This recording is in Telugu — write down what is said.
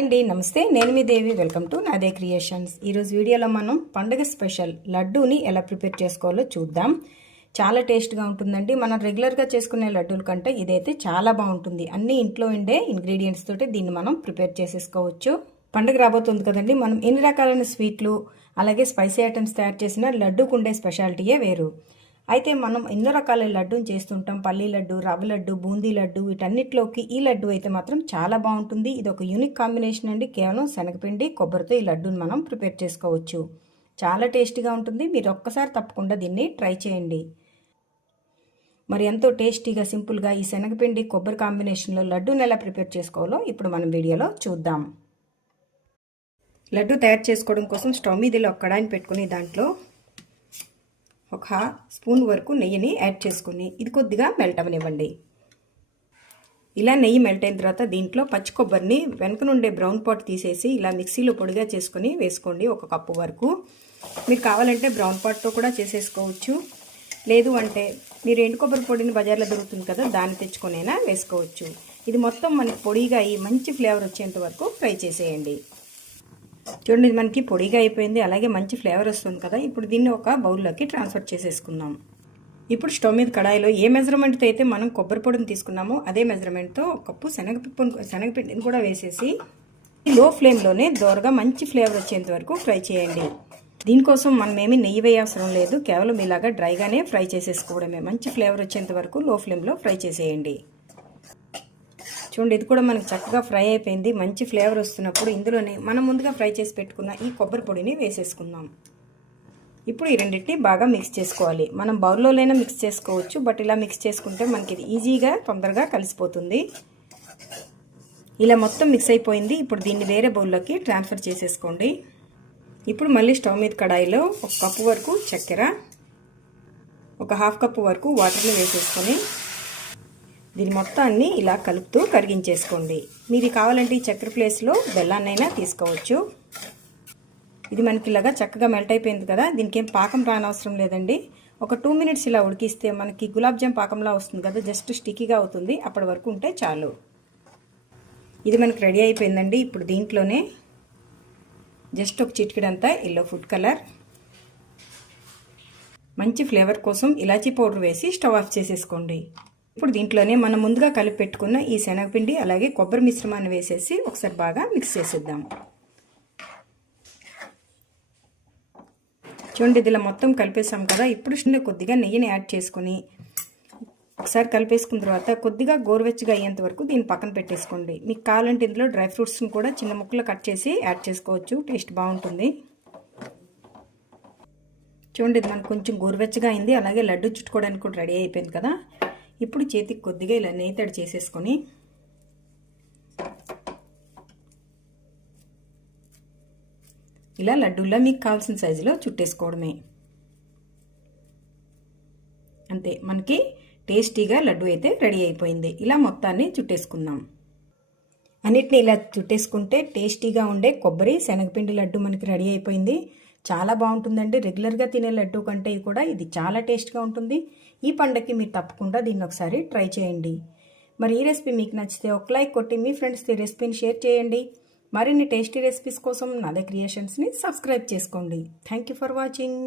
అండి నమస్తే, నేను మీ దేవి. వెల్కమ్ టు నాదే క్రియేషన్స్. ఈరోజు వీడియోలో మనం పండుగ స్పెషల్ లడ్డూని ఎలా ప్రిపేర్ చేసుకోవాలో చూద్దాం. చాలా టేస్ట్గా ఉంటుందండి. మనం రెగ్యులర్గా చేసుకునే లడ్డూల కంటే ఇదైతే చాలా బాగుంటుంది. అన్ని ఇంట్లో ఉండే ఇంగ్రీడియంట్స్ తోటి దీన్ని మనం ప్రిపేర్ చేసేసుకోవచ్చు. పండుగ రాబోతుంది కదండి, మనం ఎన్ని రకాలైన స్వీట్లు అలాగే స్పైసీ ఐటమ్స్ తయారు చేసిన లడ్డూకు ఉండే స్పెషాలిటీయే వేరు. అయితే మనం ఎన్నో రకాల లడ్డూని చేస్తుంటాం. పల్లీ లడ్డు, రవ్వ లడ్డు, బూందీ లడ్డు, వీటన్నిటిలోకి ఈ లడ్డు అయితే మాత్రం చాలా బాగుంటుంది. ఇది ఒక యూనిక్ కాంబినేషన్ అండి. కేవలం శనగపిండి, కొబ్బరితో ఈ లడ్డూని మనం ప్రిపేర్ చేసుకోవచ్చు. చాలా టేస్టీగా ఉంటుంది. మీరు ఒక్కసారి తప్పకుండా దీన్ని ట్రై చేయండి. మరి ఎంతో టేస్టీగా సింపుల్గా ఈ శనగపిండి కొబ్బరి కాంబినేషన్లో లడ్డూని ఎలా ప్రిపేర్ చేసుకోవాలో ఇప్పుడు మనం వీడియోలో చూద్దాం. లడ్డు తయారు చేసుకోవడం కోసం స్టవ్ మీద ఇలా ఒక కడాయిని పెట్టుకుని దాంట్లో ఒక స్పూన్ వరకు నెయ్యిని యాడ్ చేసుకుని ఇది కొద్దిగా మెల్ట్ అవనివ్వండి. ఇలా నెయ్యి మెల్ట్ అయిన తర్వాత దీంట్లో పచ్చి కొబ్బరిని వెనక నుండే బ్రౌన్ పాట్ తీసేసి ఇలా మిక్సీలో పొడిగా చేసుకుని వేసుకోండి. ఒక కప్పు వరకు. మీరు కావాలంటే బ్రౌన్ పాట్తో కూడా చేసేసుకోవచ్చు. లేదు అంటే మీరు ఎండు కొబ్బరి పొడిని బజార్లో దొరుకుతుంది కదా, దాన్ని తెచ్చుకొనైనా వేసుకోవచ్చు. ఇది మొత్తం మనకి పొడిగా అయ్యి మంచి ఫ్లేవర్ వచ్చేంత వరకు ఫ్రై చేసేయండి. చూడండి, ఇది మనకి పొడిగా అయిపోయింది. అలాగే మంచి ఫ్లేవర్ వస్తుంది కదా. ఇప్పుడు దీన్ని ఒక బౌల్లోకి ట్రాన్స్ఫర్ చేసేసుకుందాం. ఇప్పుడు స్టవ్ మీద కడాయిలో ఏ మెజర్మెంట్తో అయితే మనం కొబ్బరి పొడిని తీసుకున్నామో అదే మెజర్మెంట్తో ఒక కప్పు శనగపిండిని కూడా వేసేసి లో ఫ్లేమ్లోనే దోరగా మంచి ఫ్లేవర్ వచ్చేంత వరకు ఫ్రై చేయండి. దీనికోసం మనం ఏమీ నెయ్యి వేయవసరం లేదు. కేవలం ఇలాగా డ్రైగానే ఫ్రై చేసేసుకోవడమే. మంచి ఫ్లేవర్ వచ్చేంత వరకు లో ఫ్లేమ్లో ఫ్రై చేసేయండి. చూడండి, ఇది కూడా మనకు చక్కగా ఫ్రై అయిపోయింది. మంచి ఫ్లేవర్ వస్తున్నప్పుడు ఇందులోనే మనం ముందుగా ఫ్రై చేసి పెట్టుకున్న ఈ కొబ్బరి పొడిని వేసేసుకుందాం. ఇప్పుడు ఈ రెండింటిని బాగా మిక్స్ చేసుకోవాలి. మనం బౌల్లోనైనా మిక్స్ చేసుకోవచ్చు, బట్ ఇలా మిక్స్ చేసుకుంటే మనకి ఇది ఈజీగా తొందరగా కలిసిపోతుంది. ఇలా మొత్తం మిక్స్ అయిపోయింది. ఇప్పుడు దీన్ని వేరే బౌల్లోకి ట్రాన్స్ఫర్ చేసేసుకోండి. ఇప్పుడు మళ్ళీ స్టవ్ మీద కడాయిలో ఒక కప్పు వరకు చక్కెర, ఒక హాఫ్ కప్పు వరకు వాటర్ని వేసేసుకొని దీని మొత్తాన్ని ఇలా కలుపుతూ కరిగించేసుకోండి. మీరు కావాలంటే ఈ చక్కెర ప్లేస్లో బెల్లాన్నైనా తీసుకోవచ్చు. ఇది మనకి ఇలాగా చక్కగా మెల్ట్ అయిపోయింది కదా. దీనికి ఏం పాకం రానవసరం లేదండి. ఒక 2 మినిట్స్ ఇలా ఉడికిస్తే మనకి గులాబ్ జామ్ పాకంలా వస్తుంది కదా, జస్ట్ స్టిక్కీగా అవుతుంది. అప్పటి వరకు ఉంటే చాలు. ఇది మనకి రెడీ అయిపోయిందండి. ఇప్పుడు దీంట్లోనే జస్ట్ ఒక చిటికెడంతా ఎల్లో ఫుడ్ కలర్, మంచి ఫ్లేవర్ కోసం ఇలాచీ పౌడర్ వేసి స్టవ్ ఆఫ్ చేసేసుకోండి. ఇప్పుడు దీంట్లోనే మనం ముందుగా కలిపి పెట్టుకున్న ఈ శనగపిండి అలాగే కొబ్బరి మిశ్రమాన్ని వేసేసి ఒకసారి బాగా మిక్స్ చేసేద్దాం. చూడండి, ఇదిలా మొత్తం కలిపేసాం కదా. ఇప్పుడు కొద్దిగా నెయ్యిని యాడ్ చేసుకుని ఒకసారి కలిపేసుకున్న తర్వాత కొద్దిగా గోరువెచ్చగా అయ్యేంత వరకు దీన్ని పక్కన పెట్టేసుకోండి. మీకు కావాలంటే ఇందులో డ్రై ఫ్రూట్స్ని కూడా చిన్న ముక్కలు కట్ చేసి యాడ్ చేసుకోవచ్చు. టేస్ట్ బాగుంటుంది. చూడండి, ఇది మనకు కొంచెం గోరువెచ్చగా అయింది. అలాగే లడ్డు చుట్టుకోవడానికి కూడా రెడీ అయిపోయింది కదా. ఇప్పుడు చేతికి కొద్దిగా ఇలా నెయ్యి తడి చేసేసుకొని ఇలా లడ్డూలా మీకు కావాల్సిన సైజులో చుట్టేసుకోవడమే. అంతే, మనకి టేస్టీగా లడ్డు అయితే రెడీ అయిపోయింది. ఇలా మొత్తాన్ని చుట్టేసుకుందాం. అన్నిటిని ఇలా చుట్టేసుకుంటే టేస్టీగా ఉండే కొబ్బరి శనగపిండి లడ్డు మనకి రెడీ అయిపోయింది. చాలా బాగుంటుందండి. రెగ్యులర్గా తినే లడ్డు కంటే కూడా ఇది చాలా టేస్ట్గా ఉంటుంది. ఈ పండగకి మీరు తప్పకుండా దీన్ని ఒకసారి ట్రై చేయండి. మరి ఈ రెసిపీ మీకు నచ్చితే ఒక లైక్ కొట్టి మీ ఫ్రెండ్స్తో ఈ రెసిపీని షేర్ చేయండి. మరిన్ని టేస్టీ రెసిపీస్ కోసం నాదే క్రియేషన్స్ని సబ్స్క్రైబ్ చేసుకోండి. Thank you for watching.